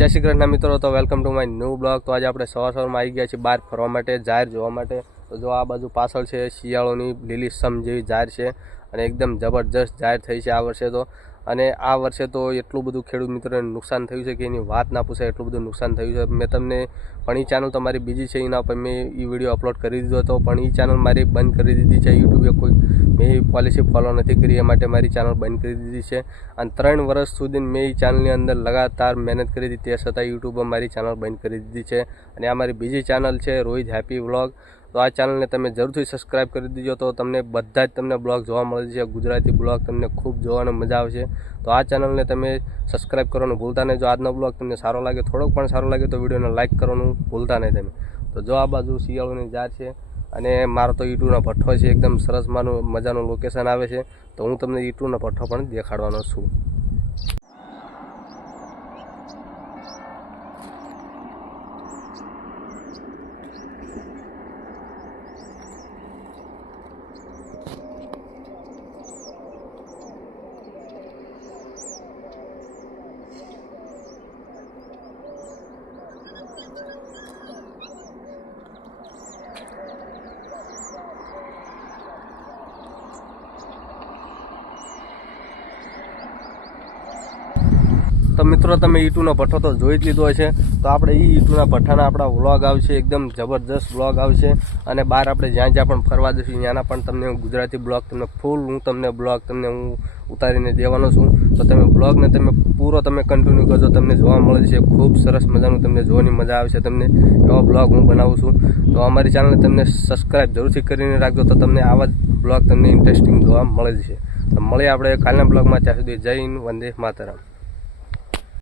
જય શ્રી કૃષ્ણ મિત્રો, તો welcome to my new blog તો આજે આપણે સવાર સવારમાં આવી ગયા છીએ બહાર ફરવા માટે, જાહેર જોવા માટે. તો જો આ બાજુ પાછળ છે શિયાળોની લીલી સમ જેવી જાહેર છે. અને એકદમ જબરજસ્ત જાહેર થઈ છે આ વર્ષે તો. અને આ વર્ષે તો એટલું બધું ખેડૂત મિત્રોને નુકસાન થયું છે કે એની વાત ના પૂછાય, એટલું બધું નુકસાન થયું છે. મેં તમને પણ એ ચેનલ તમારી બીજી છે, એના પર મેં એ વીડિયો અપલોડ કરી દીધો હતો. પણ એ ચેનલ મારી બંધ કરી દીધી છે. યુટ્યુબે કોઈ મેં પોલિસી ફોલો નથી કરી, એ માટે મારી ચેનલ બંધ કરી દીધી છે. અને ત્રણ વર્ષ સુધી મેં એ ચેનલની અંદર લગાતાર મહેનત કરી હતી, તે છતાં યુટ્યુબે મારી ચેનલ બંધ કરી દીધી છે. અને આ મારી બીજી ચેનલ છે, રોહિત હેપી વ્લોગ તો આ ચેનલને તમે જરૂરથી સબસ્ક્રાઇબ કરી દીજો. તો તમને બધા જ તમને બ્લોગ જોવા મળે છે. ગુજરાતી બ્લોગ તમને ખૂબ જોવાની મજા આવશે. તો આ ચેનલને તમે સબસ્ક્રાઇબ કરવાનું ભૂલતા નહીં. જો આજનો બ્લોગ તમને સારો લાગે, થોડોક પણ સારો લાગે, તો વિડીયોને લાઇક કરવાનું ભૂલતા નહીં તમે. તો જો આ બાજુ શિયાળોની જાર છે અને મારો તો ઈટુનો ભઠ્ઠો છે. એકદમ સરસ માનું, મજાનું લોકેશન આવે છે. તો હું તમને ઈટુનો ભઠ્ઠો પણ દેખાડવાનો છું. તો મિત્રો તમે ઈટુનો ભઠ્ઠો તો જોઈ જ લીધો છે તો આપણે એ ઈટુના ભઠ્ઠાના આપણા વ્લોગ આવશે. એકદમ જબરજસ્ત વ્લોગ આવશે. અને બહાર આપણે જ્યાં જ્યાં પણ ફરવા જઈશું, ત્યાંના પણ તમને ગુજરાતી બ્લોગ તમને ફૂલ હું તમને બ્લોગ તમને હું ઉતારીને દેવાનો છું. તો તમે બ્લોગને તમે પૂરો તમે કન્ટિન્યુ કરજો. તમને જોવા મળે છે. ખૂબ સરસ મજાનું તમને જોવાની મજા આવશે તમને. એવો બ્લોગ હું બનાવું છું. તો અમારી ચેનલને તમને સબસ્ક્રાઈબ જરૂરથી કરીને રાખજો. તો તમને આવા જ બ્લોગ તમને ઇન્ટરેસ્ટિંગ જોવા મળે છે. તો મળીએ આપણે કાલના બ્લોગમાં ત્યાં સુધી જય વંદે માતરમ.